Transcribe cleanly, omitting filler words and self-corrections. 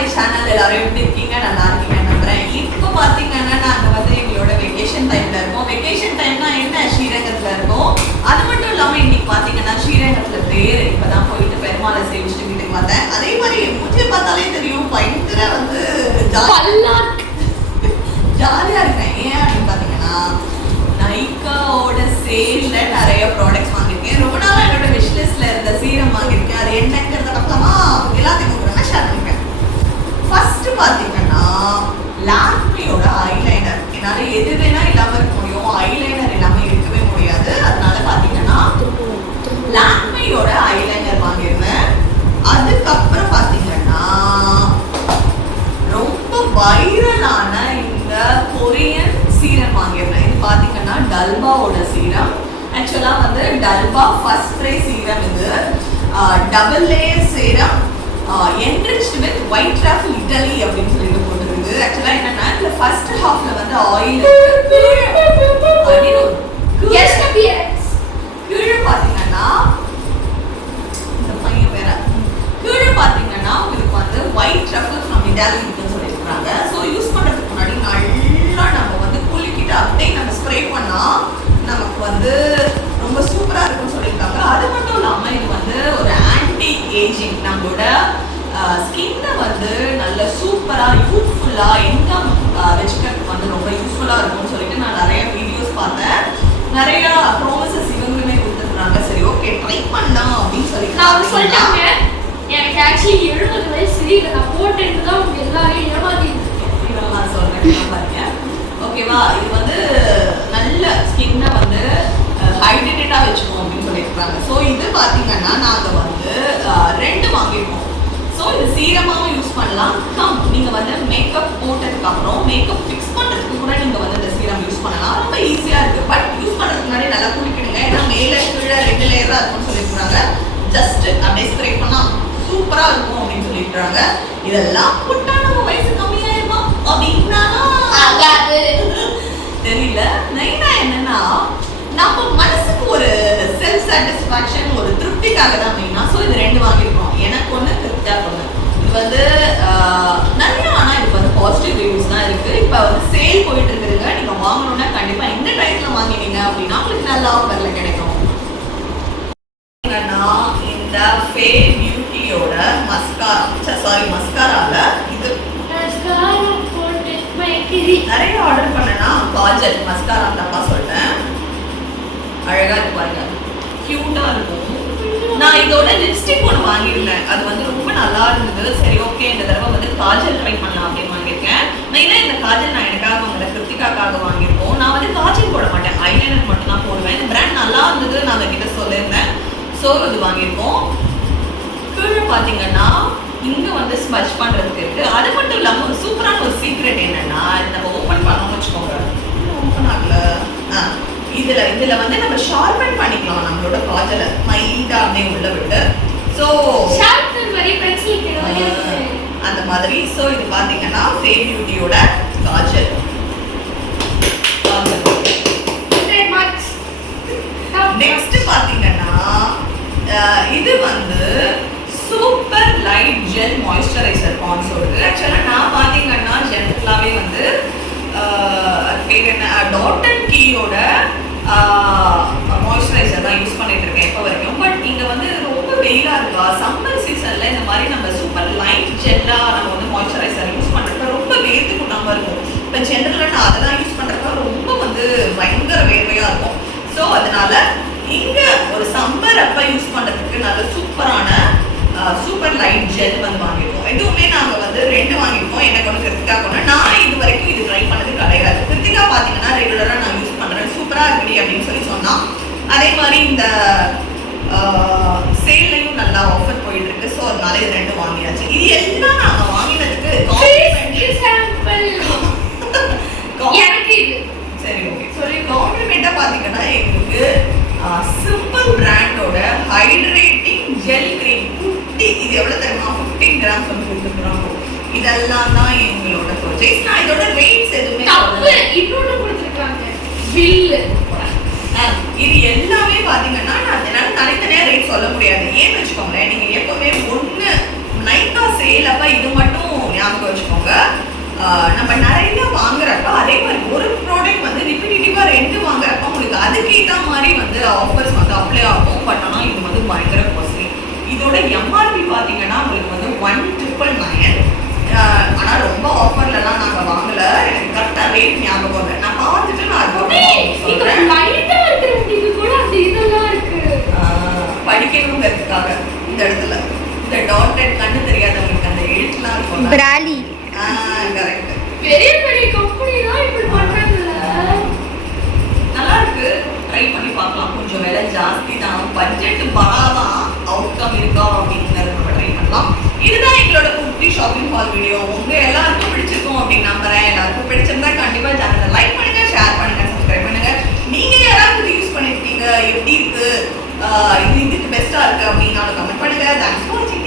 My channel. எல்லாரும் எப்படி இருக்கீங்க? நல்லா இருக்கீங்க நம்புறேன். இப்போ பார்த்தீங்கன்னா நாங்கள் வந்து எங்களோட வெக்கேஷன் டைம்ல இருக்கோம். வெக்கேஷன் டைம்னா என்ன, ஸ்ரீரங்கத்தில் இருக்கோம். அது மட்டும் இல்லாமல் இன்னைக்கு பார்த்தீங்கன்னா ஸ்ரீரங்கத்தில் தேர் இப்போதான் போயிட்டு பெருமாளை சேவிச்சுட்டு வீட்டுக்கு வந்தேன். அதே மாதிரி மூஞ்சியை பார்த்தாலே தெரியும் பயங்கர வந்து ஜாலியாக இருக்கேன். ஏன் அப்படின்னு பார்த்தீங்கன்னா நைக்காவோட சேல்ல நிறைய ப்ராடக்ட்ஸ் வாங்கியிருக்கேன். ரொம்ப நாளாக என்னோட விஷ்லிஸ்ட்ல இருந்த சீரம் வாங்கியிருக்கேன். அது என்னங்கிறத பக்கமா எல்லாத்தையும் உங்களுக்கு ஷேர் பண்ணிருக்கேன். ஃபர்ஸ்ட் பார்த்தீங்கன்னா லாக்மியோட ஐலைனர். என்னால் எது வேணா இல்லாமல் இருக்க முடியும், ஐலைனர் இல்லாமல் இருக்கவே முடியாது. அதனால பார்த்தீங்கன்னா லாக்மியோட ஐலைனர் வாங்கியிருந்தேன். அதுக்கப்புறம் பார்த்தீங்கன்னா ரொம்ப வைரலான இந்த கொரியன் சீரம் வாங்கியிருந்தேன். இது பார்த்தீங்கன்னா டல்பாவோட சீரம். ஆக்சுவலாக வந்து டல்பா ஃபர்ஸ்ட் ப்ரை சீரம். இது double layer serum, enriched with white truffle Italy அப்படின்னு சொல்லிட்டு போட்டுருக்கு. ஆக்சுவலாக என்னன்னா இந்த ஃபர்ஸ்ட் ஹாஃப்ல வந்து ஆயில் கீழே பார்த்தீங்கன்னா இந்த பையன் வேற கீழே பார்த்தீங்கன்னா உங்களுக்கு வந்து white truffle from Italy இருக்குன்னு சொல்லியிருக்காங்க. ஸோ யூஸ் பண்ணுறதுக்கு முன்னாடி நல்லா நம்ம வந்து குளிக்கிட்டு அப்படியே நம்ம ஸ்ப்ரே பண்ணால் நமக்கு வந்து ரொம்ப சூப்பராக இருக்குன்னு சொல்லியிருக்காங்க. அது மட்டும் இல்லாமல் இது வந்து ஒரு ஆன்டி ஏஜிங், நம்மளோட ஸ்கின்னை வந்து நல்ல சூப்பராக யூஸ்ஃபுல்லாக இன்கம் வச்சுக்கிறதுக்கு வந்து ரொம்ப யூஸ்ஃபுல்லாக இருக்கும்னு சொல்லிட்டு நான் நிறைய வீடியோஸ் பார்த்தேன். நிறைய ப்ராமிசஸ் இவங்களுமே கொடுத்துருக்குறாங்க. சரி ஓகே ட்ரை பண்ணலாம் அப்படின்னு சொல்லிட்டாங்க. எனக்கு ஆக்சுவலி 70 வயசு இதை நான் போட்டுட்டு தான் உங்க எல்லாரையும் ஏமாத்திட்டு நான் சொல்கிறேன் பாருங்க. ஓகேவா, இது வந்து நல்ல ஸ்கின்னை வந்து ஹைட்ரேட்டடாக வச்சுக்கோம் அப்படின்னு சொல்லியிருக்காங்க. ஸோ இது பார்த்தீங்கன்னா நாங்கள் வந்து 2 வாங்கியிருக்கோம். ஸோ இது சீரமாகவும் யூஸ் பண்ணலாம். நீங்கள் வந்து மேக்கப் போட்டதுக்கப்புறம் மேக்கப் ஃபிக்ஸ் பண்ணுறதுக்கு கூட நீங்கள் வந்து இந்த சீரம் யூஸ் பண்ணலாம். ரொம்ப ஈஸியாக இருக்குது. பட் யூஸ் பண்ணுறதுக்கு முன்னாடி நல்லா குளிக்கிடுங்க. ஏன்னா மேலே கீழே 2 லேயராக இருக்கும்னு சொல்லியிருக்காங்க. ஜஸ்ட் அப்படியே ஸ்ப்ரே பண்ணால் சூப்பராக இருக்கும் அப்படின்னு சொல்லியிருக்காங்க. இதெல்லாம் புட்டா நம்ம வயசு கம்மியாயிருமா அப்படின்னா தெரியல. மெயினா என்னன்னா நம்ம மனசுக்கு ஒரு செல்ஃப் சாட்டிஸ்ஃபேக்ஷன், ஒரு திருப்திக்காக தான் மெயினா. ஸோ இது 2 வாங்கியிருக்கோம். எனக்கு ஒன்று, திருப்தியாக ஒன்று. இது வந்து நிறைய, ஆனால் இதுக்கு வந்து பாசிட்டிவ் ரிவ்யூஸ் தான் இருக்குது. இப்போ வந்து சேல் போயிட்டு இருக்குதுங்க. நீங்கள் வாங்கணும்னா கண்டிப்பாக இந்த டைத்தில் வாங்கினீங்க அப்படின்னா உங்களுக்கு நல்ல ஆஃபரில் கிடைக்கும். இந்த ஃபே பியூட்டியோட மஸ்காரால இது நிறைய ஆர்டர் பண்ணனா காஜல் மஸ்காரா தப்பா சொல்லிட்டேன். அழகா இருக்கு பாருங்க, கியூட்டா இருக்கும். நான் இதோட லிப்ஸ்டிக் ஒன்று வாங்கியிருந்தேன். அது வந்து ரொம்ப நல்லா இருந்தது. சரி ஓகே இந்த தடவை வந்து காஜல் ட்ரை பண்ணலாம் அப்படின்னு வாங்கியிருக்கேன். மெயினாக இந்த காஜல் நான் எனக்காக வாங்கல, கிருத்திகாக்காக வாங்கியிருக்கோம். நான் வந்து காஜல் போட மாட்டேன், ஐலைனர் மட்டும் தான் போடுவேன். இந்த பிராண்ட் நல்லா இருந்தது, நான் அவர்கிட்ட சொல்லியிருந்தேன். ஸோ இது வாங்கியிருக்கோம். கீழே பார்த்தீங்கன்னா இங்கே வந்து ஸ்மச் பண்ணுறதுக்கு இருக்குது. அது மட்டும் இல்லாமல் ஒரு சூப்பரான ஒரு சீக்ரெட் என்னென்னா, நம்ம ஓப்பன் பண்ணோம்னு வச்சுக்கோங்க, ஓப்பன் ஆகல. இதில் வந்து நம்ம ஷார்பன் பண்ணிக்கலாம் நம்மளோட காஜலை மைல்டாக அப்படியே உள்ள விட்டு. ஸோ அந்த மாதிரி. ஸோ இது பார்த்தீங்கன்னா ஃபே பியூட்டியோட காஜல். நெக்ஸ்ட் பார்த்தீங்கன்னா இது வந்து சூப்பர் லைட் ஜெல் மாய்ஸ்சரைசர் பான்ஸோடு. ஆக்சுவலாக நான் பார்த்தீங்கன்னா ஜென்ரலாகவே வந்து அது பேர் என்ன, டாட்டன் கீயோட மாய்ஸ்சரைசர் தான் யூஸ் பண்ணிட்டு இருக்கேன் இப்போ வரைக்கும். பட் இங்கே வந்து ரொம்ப வெயிலாக இருக்கா, சம்மர் சீசனில் இந்த மாதிரி நம்ம சூப்பர் லைட் ஜெல்லாக நம்ம வந்து மாய்ஸ்சரைசர் யூஸ் பண்ணுறப்ப ரொம்ப வேர்த்து கொண்டாமல் இருக்கும். இப்போ ஜென்ரலாக நான் அதெல்லாம் யூஸ் பண்ணுறப்ப ரொம்ப வந்து பயங்கர வேர்வையாக இருக்கும். ஸோ அதனால இங்கே ஒரு சம்மர் அப்போ யூஸ் பண்ணுறதுக்கு நல்ல சூப்பரான சூப்பர் லைட் ஜெல் வந்து வாங்கியிருக்கோம். இதுவுமே நாங்கள் வந்து 2 வாங்கியிருக்கோம். எனக்கு ஒன்று, கிருத்திகா ஒன்று. நான் இது வரைக்கும் இது ட்ரை பண்ணது கிடையாது. கிருத்திகா பார்த்தீங்கன்னா ரெகுலராக நான் யூஸ் பண்ணுறேன், சூப்பராக இருக்குடி அப்படின்னு சொல்லி சொன்னால். அதே மாதிரி இந்த சேல்லையும் நல்லா ஆஃபர் போயிட்டு இருக்கு. ஸோ அதனால இது 2 வாங்கியாச்சு. இது எல்லாம் நாங்கள் வாங்கினதுக்கு சரி ஓகே சொல்லி காம்ப்ளிமெண்ட்டாக பார்த்தீங்கன்னா எங்களுக்கு சிம்பிள் பிராண்டோட ஹைட்ரேட்டிங் ஜெல் கிரீம் குட்டி, இது எவ்வளோ தெரியுமா, 15 கிராம்ஸ் வந்து கொடுத்துருக்குறாங்க. இதெல்லாம் தான் எங்களோட பர்ச்சேஸ். நான் இதோட ரேட்ஸ் எதுவுமே இன்னொன்று கொடுத்துருக்காங்க பில்லு. இது எல்லாமே பார்த்தீங்கன்னா நான் என்னால் தனித்தனியாக ரேட் சொல்ல முடியாது. ஏன்னு வச்சுக்கோங்களேன், நீங்கள் எப்போவுமே ஒன்று நைக்கா சேல் அப்போ இது மட்டும் நம்ம நிறைய வாங்குறப்ப அதே மாதிரி ஒரு ப்ராடக்ட் வந்து ரிப்பீட்டிவா 2 வாங்குறப்ப உங்களுக்கு அதுக்கேற்ற மாதிரி வந்து ஆஃபர்ஸ் வந்து அப்ளை ஆகும். பட் ஆனால் இது வந்து பயங்கர காஸ்ட்லி. இதோட எம்ஆர்பி பார்த்தீங்கன்னா உங்களுக்கு வந்து 1999. ஆனால் ரொம்ப ஆஃபர்லலாம் நாங்கள் வாங்கல. எனக்கு கரெக்டாக ரேட் ஞாபகம் இல்லை. நான் பார்த்துட்டு நான் படிக்கணுங்கிறதுக்காக இந்த இடத்துல இந்த டாட்டட் கண்ணு தெரியாதவங்களுக்கு அந்த எழுத்துலாம் இருக்கும். பிராலி கரெக்ட். பெரிய பெரிய கம்பெனி தான் இப்படி பண்றாங்கல்ல. நல்லா இருக்கு. ட்ரை பண்ணி பார்க்கலாம். கொஞ்சம் விலை ஜாஸ்தி தான். பட்ஜெட் பராதான். அவுட்கம் இருக்கா அப்படிங்கிறத நம்ம ட்ரை பண்ணலாம். இதுதான் எங்களோட குட்டி ஷாப்பிங் ஹால் வீடியோ. உங்க எல்லாருக்கும் பிடிச்சிருக்கும் அப்படின்னு நம்புறேன். எல்லாருக்கும் பிடிச்சிருந்தா கண்டிப்பா சேனலை லைக் பண்ணுங்க, ஷேர் பண்ணுங்க, சப்ஸ்கிரைப் பண்ணுங்க. நீங்க யாராவது யூஸ் பண்ணிருக்கீங்க, எப்படி இருக்கு, இது இதுக்கு பெஸ்டா இருக்கு அப்படின்னாலும் கமெண்ட் பண்ணுங்க. தேங்க்ஸ் ஃபார் வாட்சிங்.